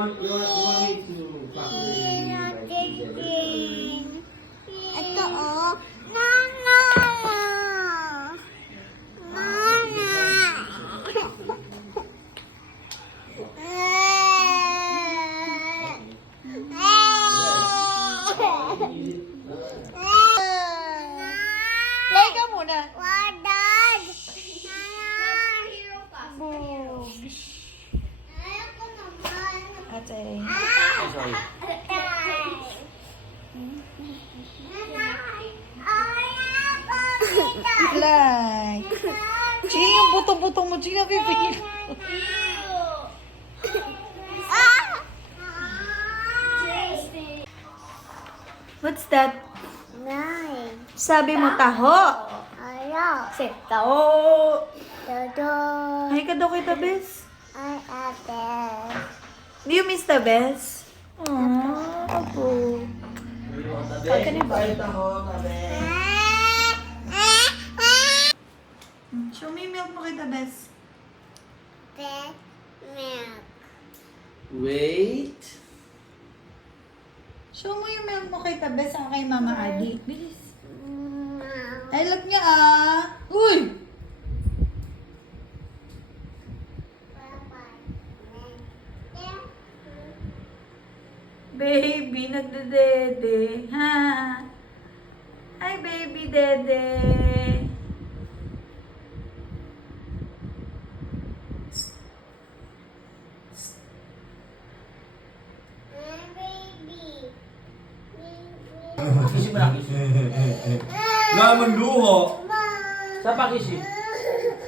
want me to factory Ito oh. Nana. Play ka muna. Wadad. Ate. sorry. Like. Ching, yung buto-buto mo. Ching, nakipigil. What's that? Nine. Sabi mo taho. Ayaw. Say, taho. Dodo. Ay ka daw kay Tabes. Ay, ate. Do you miss Tabes? Aww, ako. Pagka ni ba? Show me yung milk mo kay Tabes. Pet milk. Wait. Show mo yung milk mo kay Tabes saka kay Mama Adi. Bilis. Mom. I love niya ah. Uy! Baby, nagdedede. Ha? Hi, baby dede. Kisip mo na, kisip. Naman luho. Saan pa kisip?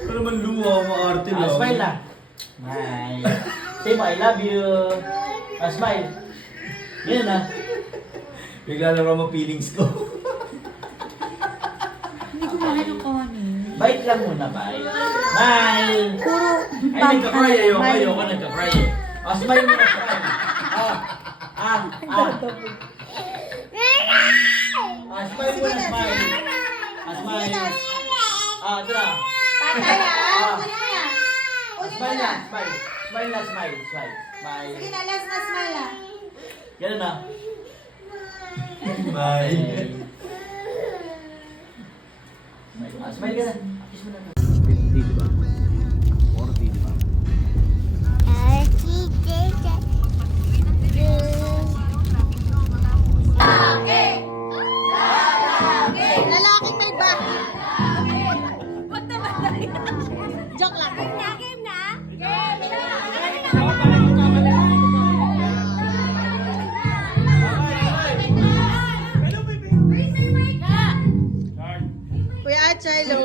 Ano naman luho, maarte lang. Smile na. Smile. Say mo, I love you. Smile. Yan na. Bigla na raw feelings ko. Hindi ko makinukunin. Bite lang muna, bite. Smile. Puro Ay, nagka-cry. Ayoko, nagka-cry. Smile mo na, smile. Smile mo na, smile. Smile. Ito na. Smile na, smile. Smile na, smile. Smile. Smile. Sige na, last na smile ah. Yan na. Bye. Smile ka na. Kiss mo na. 50, di ba? 40, di ba? Lalaking may bahay. Ba't naman na Joke lang. Game na? Kuya Achilo.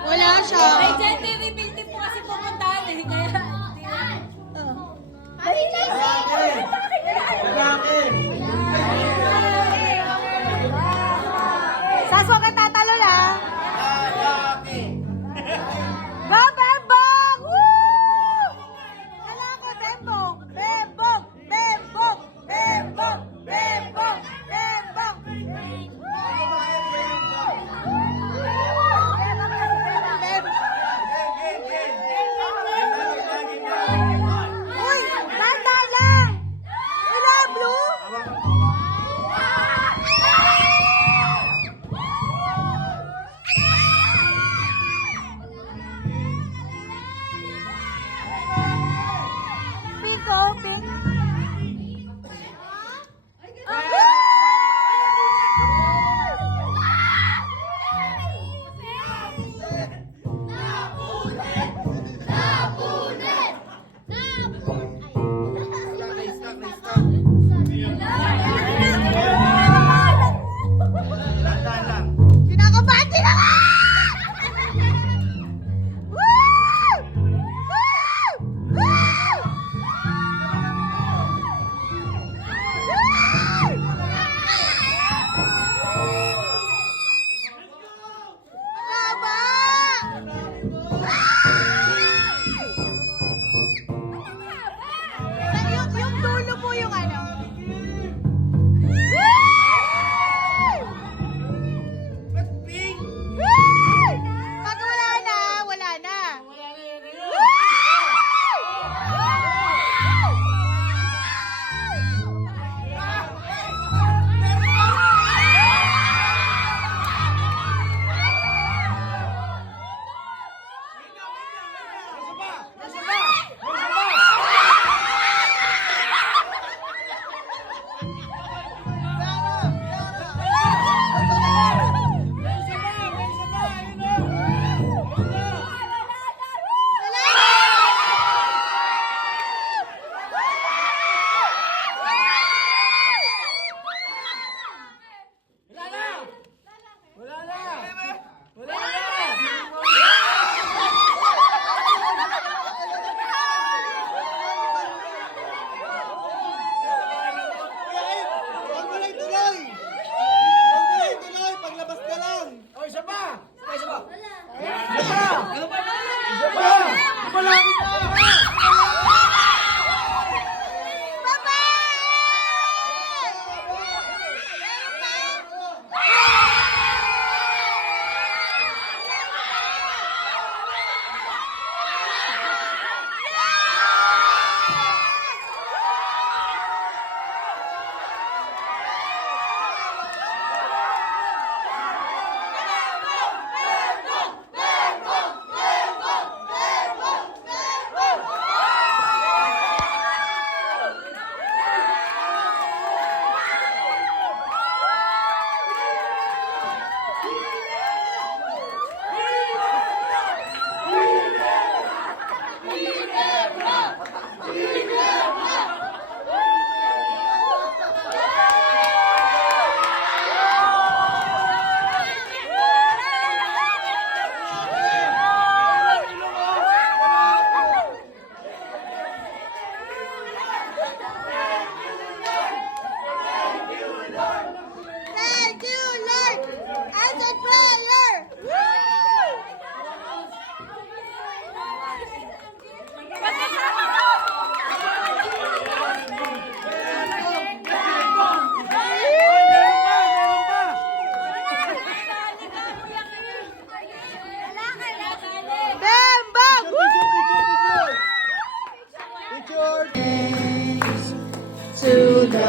Wala siya. Saso ka tatalo na. Go, Bembong! Woo! Kala ko, Bembong! Bembong! Bembong! Bembong! Bembong! Bembong!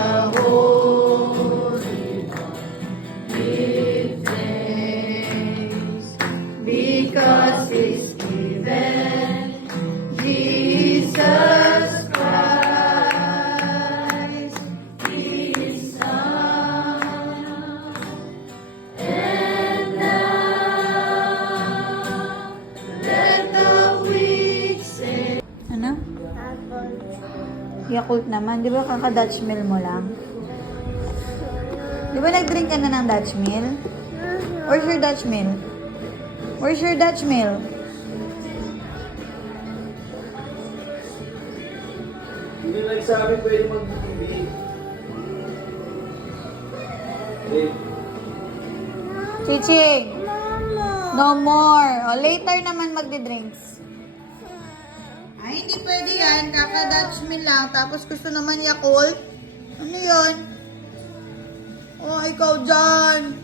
Holy One, give thanks, because He's given Jesus Christ, His Son. And now, let the weak say. Ano? Yakult naman. Di ba kaka-Dutch meal mo lang? Di ba nag-drink ka na ng Dutch meal? Where's your Dutch meal? Where's your Dutch meal? Hindi nagsabi pwede mag-ibig. Chiching! No more. O, later naman magdi-drinks. Ay, hindi pwede yan. Kaka-Dutch meal lang. Tapos gusto naman Yakult. Ano yun? Oh, ikaw dyan.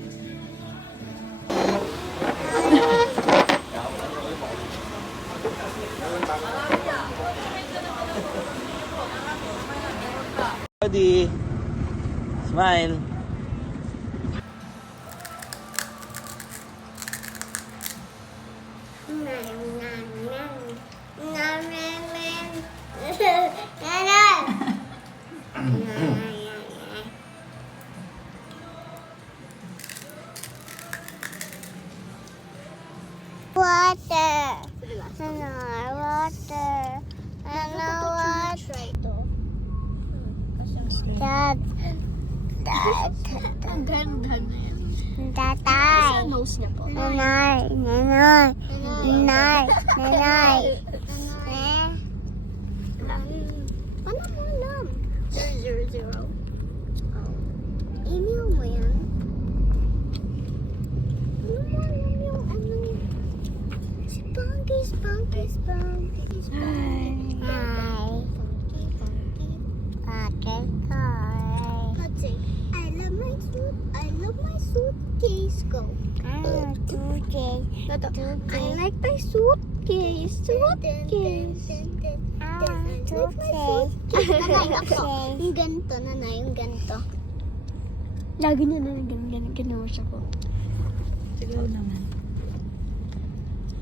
Ready. Smile. Water. Water. Dad. Dad. Ang ganda na yan. Tatay. Sa nose niya po. Nanay. Nanay. Nanay. Nanay. Paano mo alam? 000. Email mo yan? Paano mo alam yung ano? Spunky, spunky, spunky, spunky. Hi. Pocket car. Kasi, I love my suitcase. Go. Suitcase. I like my suitcase. Suitcase. Suitcase. Yung ganito, nanay, yung ganito. Lagi niya na ganawa siya ko. Siguro naman.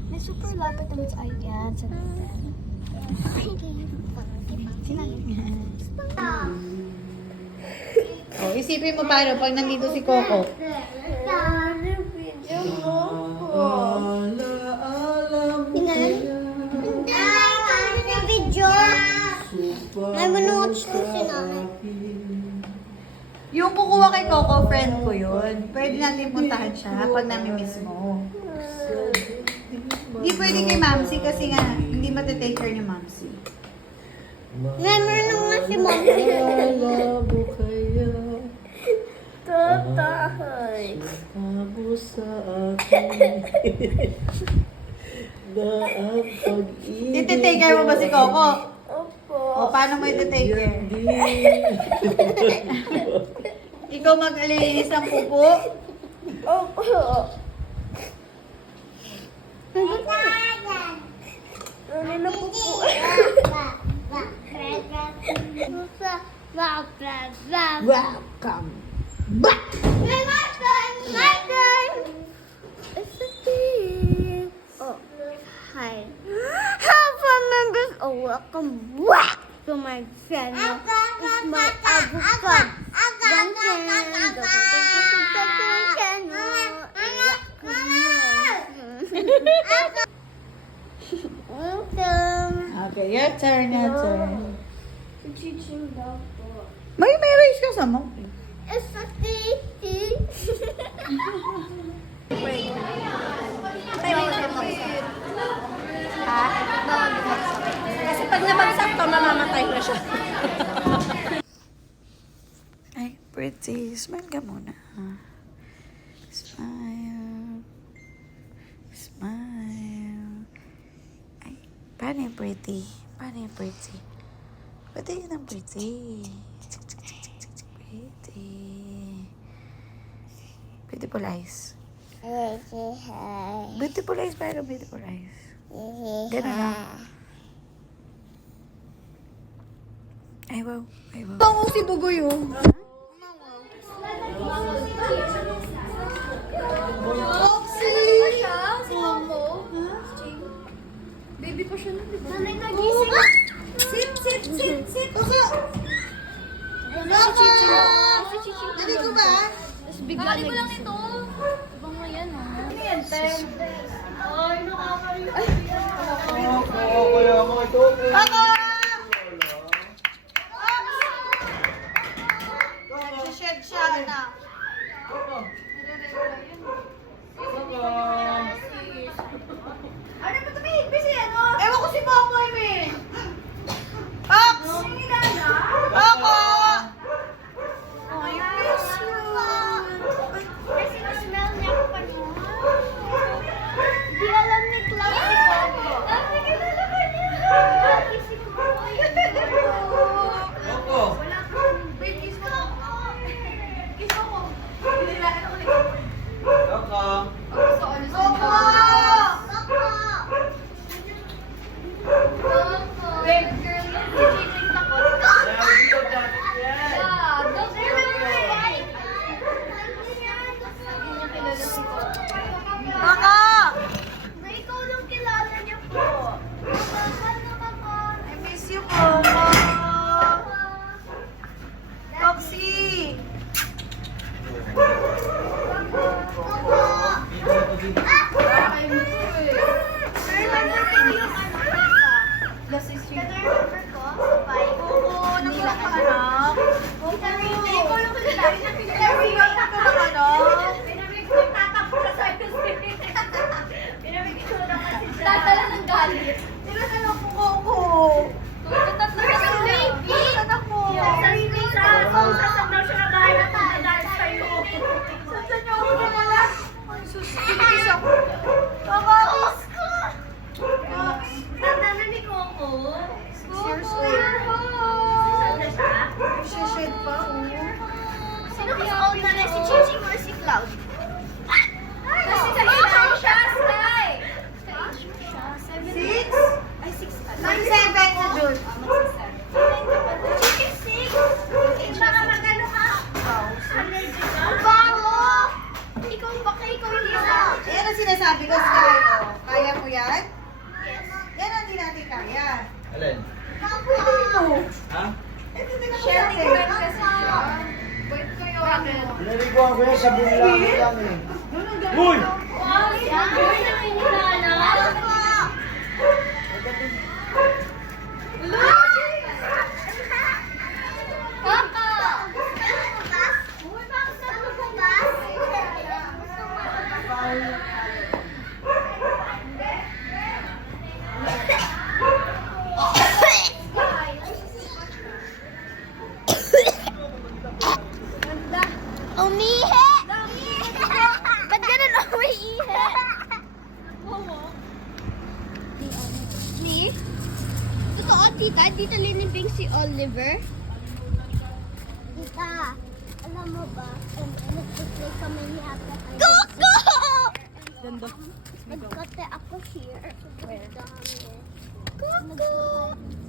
May super lapit naman sa ayan. Sa natin. Oh, isipin mo paano pag nandito si Coco. Video. May manood ko si nanay. Yung kukuha kay Coco, friend ko yun. Pwede natin puntahan siya pag namimiss mo. Hindi pwede kay Mamsi kasi nga hindi matitake care ni Mamsi. Meron naman si Mommy. Labo kaya Tatay. abo sa akin na ang pag-ibig. Ititake care mo ba si Coco? Opo. O paano mo ititake care? Ikaw mag-alinis ng pupo? Opo. Ano na po po? Welcome back! My turn. It's a thing. Oh, hi. Help members. Oh, welcome back to my channel. It's my avocado. Okay, your turn, your turn. Teaching daw po. May raise ka sa mo. It's a thing. Wait. Bawal bumagsak. Ha? Bawal bumagsak. Kasi pag nabagsak to, mamamatay na siya. Ay, pretty. Smile ka muna. Smile. Smile. Ay, paano yung pretty? Paano yung pretty? Pwede yun ang pretty. Pretty. Beautiful eyes. Beautiful eyes, pero beautiful eyes. Ganun na. Ay, wow. Ay, wow. Ito si Dugo yun. Baby pa siya nun, di ba? Nanay nagising. Sit. Baka. Dali ko ba? Tapos bigla nagising. Lang ito. Ibang mo yan, ha? Ano yan, Ay, nakakalimutan. Kaya mo ito. Baka! Nagsished siya na. Ano ba tumihig? Busy, ano? Ewan ko si Popoy, Min. Pax! Baka! I miss you. Kasi na-smell niya ako pa niya. Di alam ni Cloud si Coco. Kasi kilala ka niya. Lagi si Coco. Coco. Wala ka. Wait, kiss mo ako. Kiss mo ako. Binilaan ako ni Coco. Coco. Gusto ko na Coco! Wait, girl, yun. Si Chiching takot. Kaya dito dati yan. Ah, don't say that. Hindi niya kilala si Coco. Baka! Na ikaw lang kilala niya po. I miss you, Coco. Toxy! Last is yung remember ko, bye. Oo, nagkakaanak. Ikaw lang kilala. Every week nagkakaanak. Pinamig ko tatakbo ka sa Pinamig ko na kasi siya. Tatala ng galit. Nilasanak ko, Coco. Tututat na ka ng baby. Nilasanak ko. Sasang daw siya na dahil at dahil sa'yo. Saan niyo ako dinala? Ay, sus. Kinikis ako. Baka! Tanda na ni Coco. 6 years old. Saan na siya? Shed pa, oh. Sino mas old na si Chiching or si Cloud? Kasi sa age siya, Sky! Sa age siya, 7. 6? Ay, 6 Mag 7 sa June. Chiching 6? Baka magano ka? Allergic ka? Ang baho! Ikaw baka ikaw yung isa. Yan ang sinasabi ko, Sky. Oh. Kaya mo yan? Yes. Yan ang hindi natin kaya. Alin? Pwede ito. Ha? Ito din ako Sharing natin. time kasi siya. Wait kayo ano? Pinaliguan ko yan sa bulang lang eh. Uy! Wow, yan! Uy, nakininala! Papa! Uy, bakit sa bukas? Umihi! Ba't ganun umiihi? Ni? Totoo, tita? Dito linibing si Oliver? Tita, alam mo ba? Nag-play kami ni Ate. Coco! Ganda. Nagkate ako here. Where? Coco!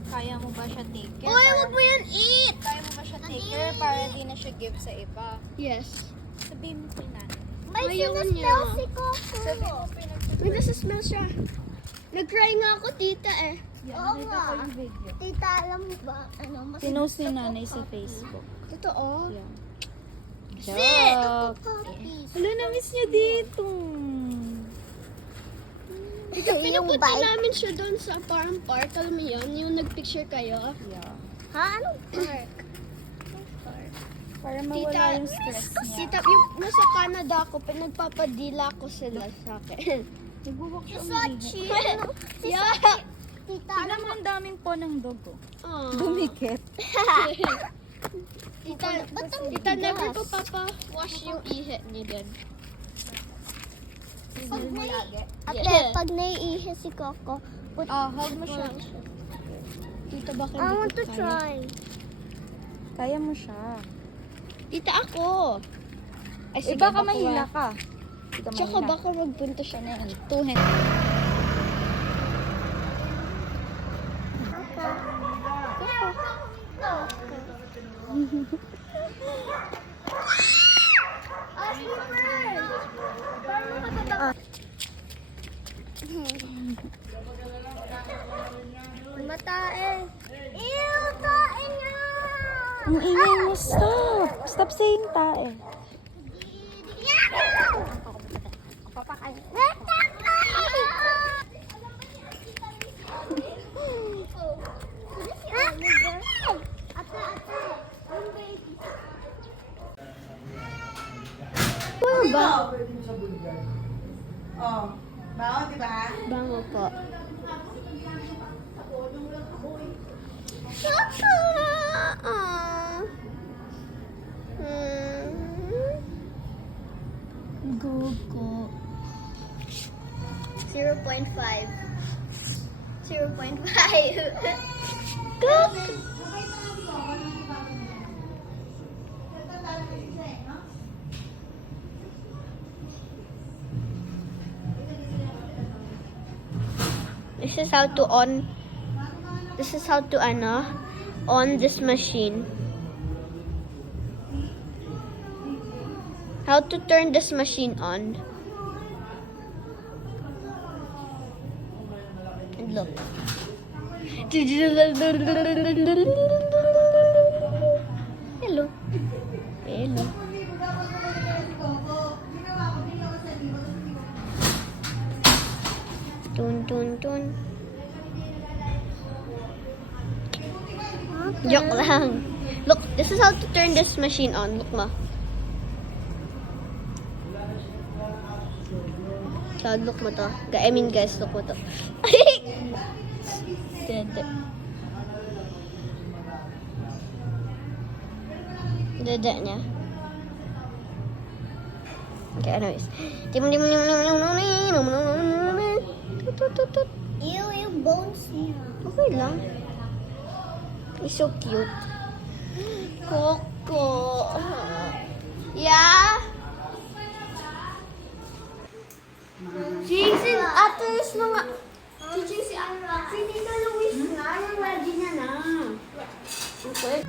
Kaya mo ba siya take care? Uy, wag mo yan eat! Kaya mo ba siya take care para di na siya give sa iba? Yes. Sabihin mo kay nanay. May sinasmell si Coco. May nasasmell siya. Nag-cry nga ako, tita eh. Oo nga. Video. Tita, alam mo ba? Ano, mas... Pinost ni nanay sa Facebook. Totoo? Yeah. Sit! Joke. Puppies. Hala, na-miss niya dito. Pinupunta namin siya doon sa parang park. Alam mo yun? Yung nag-picture kayo. Yeah. Ha? Anong park? Para Tita, mawala yung stress niya. Tita, yung nasa Canada ako, pinagpapadila ko sila sa akin. Nag-walk siya So umihi. chill. Yeah. Tita, Tignan mo ang daming po ng dugo. oh. Dumikit. Tita, never ko wash yung ihi niya din. Ate, pag naiihi si Coco, put Hug mo siya. Tita, baka I hindi want ko to kaya. try. Kaya mo siya. Tita, ako. Ay, Eh, baka mahila ka. Hindi ka Tsaka mahila. baka magpunta siya na two hand. Coco. Matae. Ew, tae niya! Ang ingay mo, stop! Stop saying tae. Oh, baon, di ba? Bango po. Gogo. 0.5. 0.5. Gogo. This is how to on. This is how to on this machine. How to turn this machine on. And look. Hello. Hello. Tun tun tun. Joke lang. Look, this is how to turn this machine on. Look ma. Child, look mo to. I mean guys, look mo to. Dede. Dede niya. Okay, anyways. Ew, yung bones niya. Okay lang. He's so cute. Coco. Yeah? Si Ate Luis mga... Si Tita Luis nga. Yung ready niya na. Okay.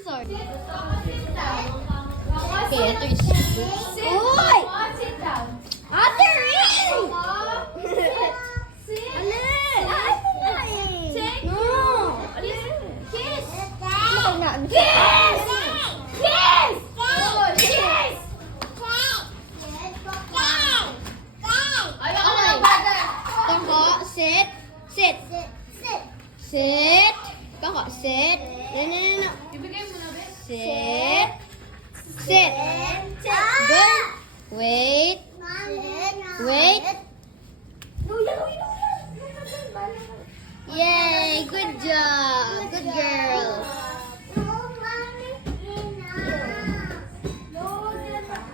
Sorry. Okay, ito is... Uy! Ate Rin! No! Kiss! Kiss! Kiss! Kiss! Koko, sit. Sit. Sit. Koko, sit. No. Sit. Sit. Good. Wait. Wait. Yay! Good job. Good girl.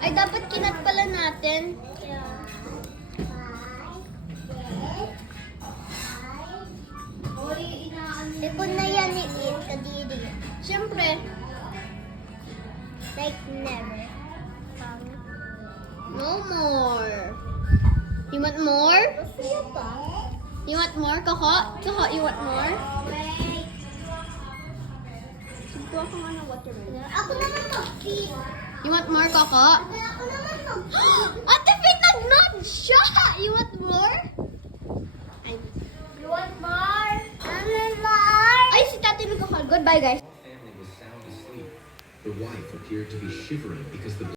Ay, dapat kinat pala natin. Ipon na yan ni It, kadidi. Siyempre. Like never. No more. You want more? You want more, Koko? Koko, you want more? Siguro ako nga ng watermelon. Ako naman mag-feed. You want more, Koko? Ako naman mag-feed. Ate Faith, nag-nod siya! You want more? You want more? Ay, si Tati nagkakal. Goodbye, guys. Family was sound asleep. The wife appeared to be shivering because the